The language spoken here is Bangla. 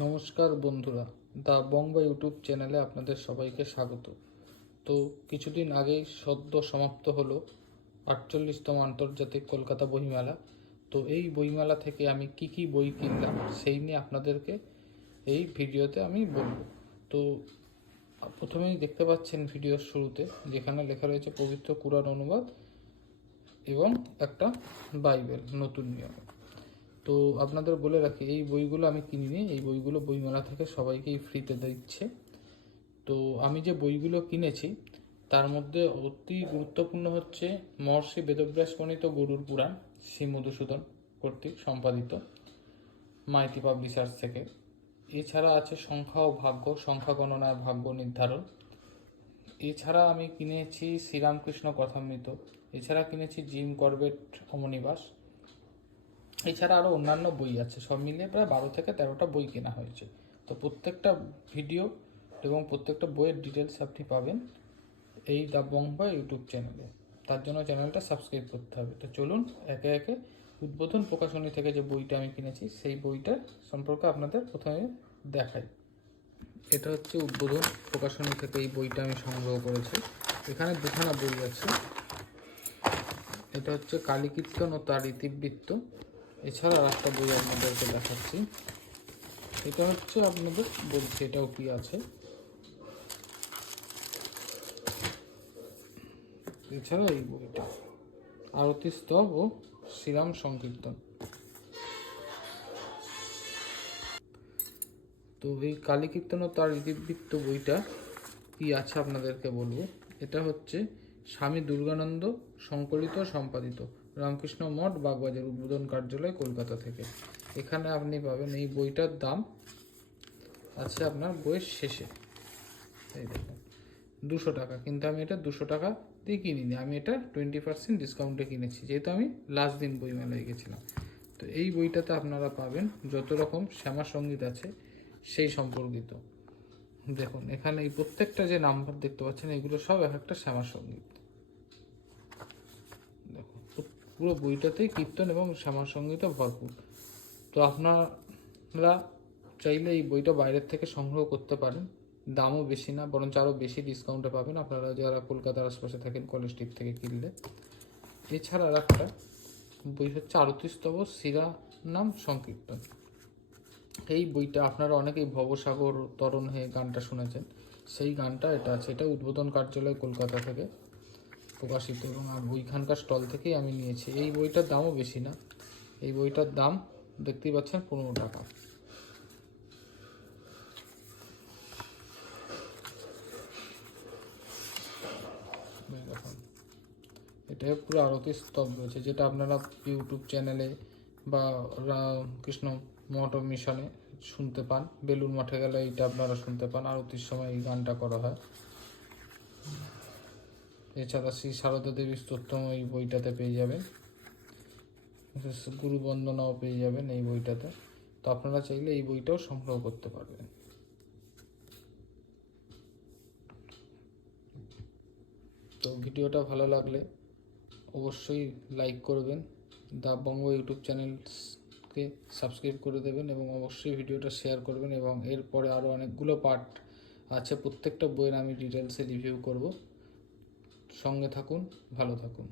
নমস্কার বন্ধুরা, দ্য বঙ্গ ইউটিউব চ্যানেলে আপনাদের সবাইকে স্বাগত। তো কিছুদিন আগেই সদ্য সমাপ্ত হলো 48তম আন্তর্জাতিক কলকাতা বইমেলা। তো এই বইমেলা থেকে আমি কি বই কিনলাম সেই নিয়ে আপনাদেরকে এই ভিডিওতে আমি বলবো। তো প্রথমেই দেখতে পাচ্ছেন ভিডিওর শুরুতে যেখানে লেখা রয়েছে পবিত্র কুরআন অনুবাদ এবং একটা বাইবেল নতুন নিয়মে। তো আপনাদের বলে রাখি, এই বইগুলো আমি কিনিনি, এই বইগুলো বইমেলা থেকে সবাইকেই ফ্রিতে দিচ্ছে। তো আমি যে বইগুলো কিনেছি তার মধ্যে অতি গুরুত্বপূর্ণ হচ্ছে মহর্ষি বেদব্যাস প্রণীত গরুড় পুরাণ, শ্রী মধুসূদন কর্তৃক সম্পাদিত, মাইতি পাবলিশার্স থেকে। এছাড়া আছে সংখ্যা ও ভাগ্য, সংখ্যা গণনায় ভাগ্য নির্ধারণ। এছাড়া আমি কিনেছি শ্রীরামকৃষ্ণ কথামৃত। এছাড়া কিনেছি জিম করবেট অমনিবাস। এছাড়া আরও অন্যান্য বই আছে, সব মিলিয়ে প্রায় 12 থেকে 13টা বই কেনা হয়েছে। তো প্রত্যেকটা ভিডিও এবং প্রত্যেকটা বইয়ের ডিটেলস আপনি পাবেন এই দ্য বঙ্গ ইউটিউব চ্যানেলে। তার জন্য চ্যানেলটা সাবস্ক্রাইব করতে হবে। তো চলুন একে একে উদ্বোধন প্রকাশনী থেকে যে বইটা আমি কিনেছি সেই বইটার সম্পর্কে আপনাদের প্রথমে দেখাই। এটা হচ্ছে উদ্বোধন প্রকাশনী থেকে এই বইটা আমি সংগ্রহ করেছি। এখানে দুখানা বই আছে। এটা হচ্ছে কালীকীর্তন ও তার ইতিবৃত্ত। এছাড়া আর একটা বই আপনাদেরকে দেখাচ্ছি। এটা হচ্ছে আপনাদের বলছি এটাও কি আছে। এছাড়া এই বইটা আরতি স্তব ও শ্রীরাম সংকীর্তন। তো এই কালীকীর্তন ও তার ইতিবৃত্ত বইটা কি আছে আপনাদেরকে বলবো। এটা হচ্ছে স্বামী দুর্গানন্দ সংকলিত সম্পাদিত, রামকৃষ্ণ মঠ, বাগবাজার, উদ্বোধন কার্যালয়, কলকাতা থেকে। এখানে আপনি পাবেন এই বইটার দাম আছে আপনার বইয়ের শেষে, এই দেখুন 200 টাকা। কিন্তু আমি এটা 200 টাকা দিয়ে কিনিনি, আমি এটা 20% ডিসকাউন্টে কিনেছি, যেহেতু আমি লাস্ট দিন বইমেলায় গেছিলাম। তো এই বইটাতে আপনারা পাবেন যত রকম শ্যামা সঙ্গীত আছে সেই সম্পর্কিত। দেখুন এখানে এই প্রত্যেকটা যে নাম্বার দেখতে পাচ্ছেন এগুলো সব এক একটা শ্যামা সঙ্গীত। দেখুন পুরো বইটাতেই কীর্তন এবং শ্যামা সঙ্গীতে ভরপুর। তো আপনারা চাইলে এই বইটা বাইরের থেকে সংগ্রহ করতে পারেন, দামও বেশি না, বরঞ্চ আরও বেশি ডিসকাউন্টে পাবেন আপনারা যারা কলকাতার আশপাশে থাকেন কলেজ স্ট্রিট থেকে কিনলে। এছাড়া আর একটা বই হচ্ছে আরতিস্তব শিরানাম সংকীর্তন। এই বইটা আপনারা অনেকেই ভবসাগর তরণ হয়ে গানটা শুনেছেন, সেই গানটা এটা আছে। এটা উদ্বোধন কার্যালয় কলকাতা থেকে প্রকাশিত এবং ওইখানকার স্টল থেকেই আমি নিয়েছি। এই বইটার দামও বেশি না, এই বইটার দাম দেখতেই পাচ্ছেন 15 টাকা। দেখুন এটা পুরো আরতি স্তব রয়েছে, যেটা আপনারা ইউটিউব চ্যানেলে বা রামকৃষ্ণ মঠ মিশনে শুনতে পান। বেলুর মঠে গেলে এইটা আপনারা শুনতে পান, আরতির সময় এই গানটা করা হয়। এছাড়া শ্রী সারদা দেবীর স্তোত্রম এই বইটাতে পেয়ে যাবেন, গুরু বন্দনাও পেয়ে যাবেন এই বইটাতে। তো আপনারা চাইলে এই বইটাও সংগ্রহ করতে পারবেন। তো ভিডিওটা ভালো লাগলে অবশ্যই লাইক করবেন, দ্য বঙ্গ ইউটিউব চ্যানেলকে সাবস্ক্রাইব করে দেবেন এবং অবশ্যই ভিডিওটা শেয়ার করবেন। এবং এরপরে আরও অনেকগুলো পার্ট আছে, প্রত্যেকটা বইয়ের আমি ডিটেলসে রিভিউ করব। সঙ্গে থাকুন, ভালো থাকুন।